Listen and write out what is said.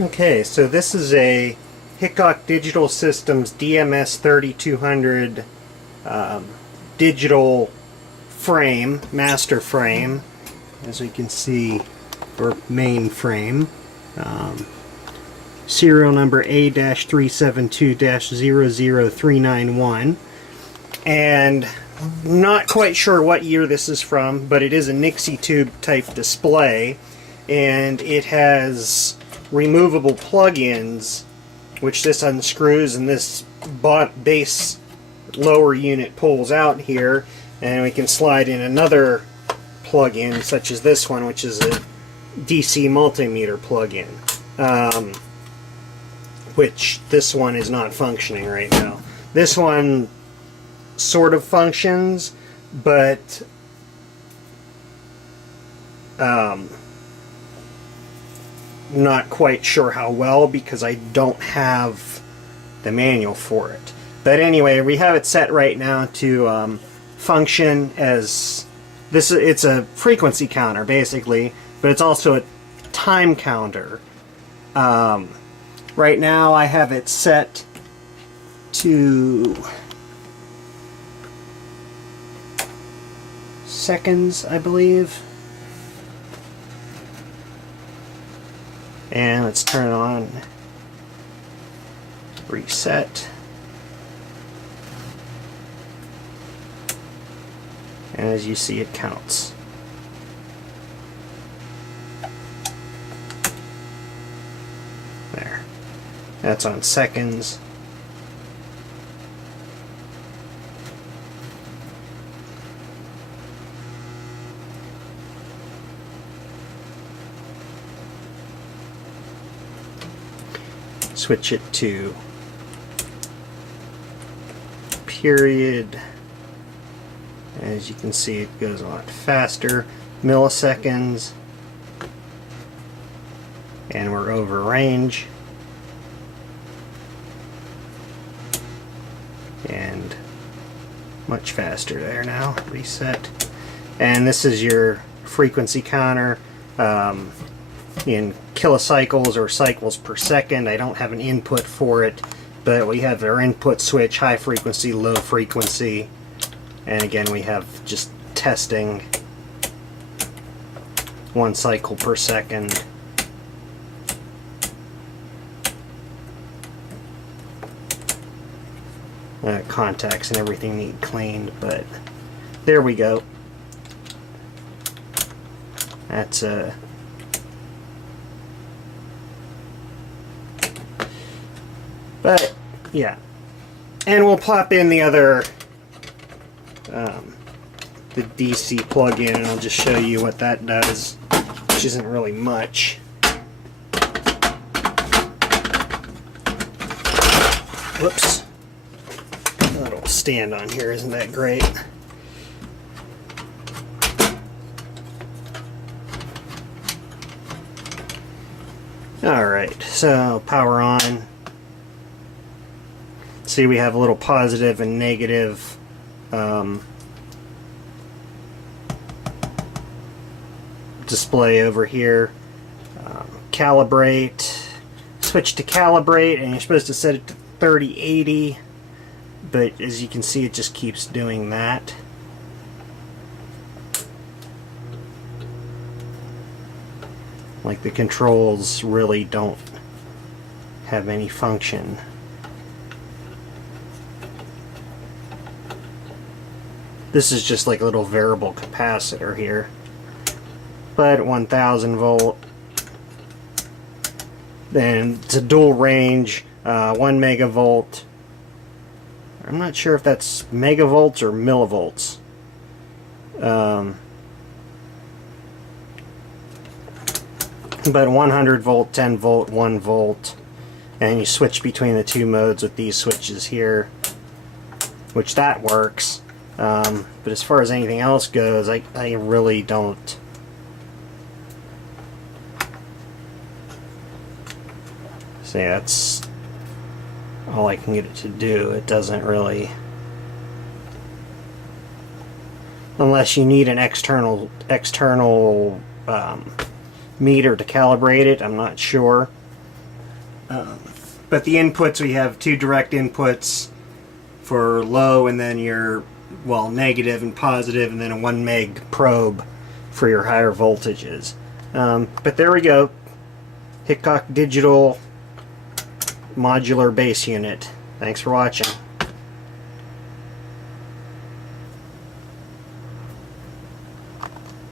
Okay, so this is a Hickok Digital Systems DMS 3200 digital frame, master frame, as we can see, or main frame. Serial number A-372-00391. And not quite sure what year this is from, but it is a Nixie tube type display, and it has removable plug-ins, which this unscrews and this base lower unit pulls out here, and we can slide in another plug-in such as this one, which is a DC multimeter plug-in, which this one is not functioning right now. This one sort of functions, but not quite sure how well because I don't have the manual for it. But anyway, we have it set right now to function as this. It's a frequency counter basically, but it's also a time counter. Right now I have it set to seconds, I believe. And let's turn it on, reset, and as you see, it counts. There, that's on seconds. Switch it to period. As you can see, it goes a lot faster. Milliseconds. And we're over range. And much faster there now. Reset. And this is your frequency counter. In kilocycles or cycles per second. I don't have an input for it, but we have our input switch, high frequency, low frequency, and again we have just testing 1 cycle per second. Contacts and everything need cleaned, but there we go. That's a But yeah, and we'll pop in the other, the DC plug-in, and I'll just show you what that does, which isn't really much. Whoops, that little stand on here isn't that great. All right, so power on. See, we have a little positive and negative display over here. Calibrate. Switch to calibrate, and you're supposed to set it to 3080, but as you can see, it just keeps doing that. Like the controls really don't have any function. This is just like a little variable capacitor here, but 1000 volt. Then it's a dual range, 1 megavolt. I'm not sure if that's megavolts or millivolts. But 100 volt, 10 volt, 1 volt, and you switch between the two modes with these switches here, which that works. But as far as anything else goes, I really don't. See, that's all I can get it to do. It doesn't really, unless you need an external meter to calibrate it. I'm not sure. But the inputs, we have 2 direct inputs for low, and then your, well, negative and positive, and then a 1 meg probe for your higher voltages. But there we go. Hickok Digital Modular Base Unit. Thanks for watching.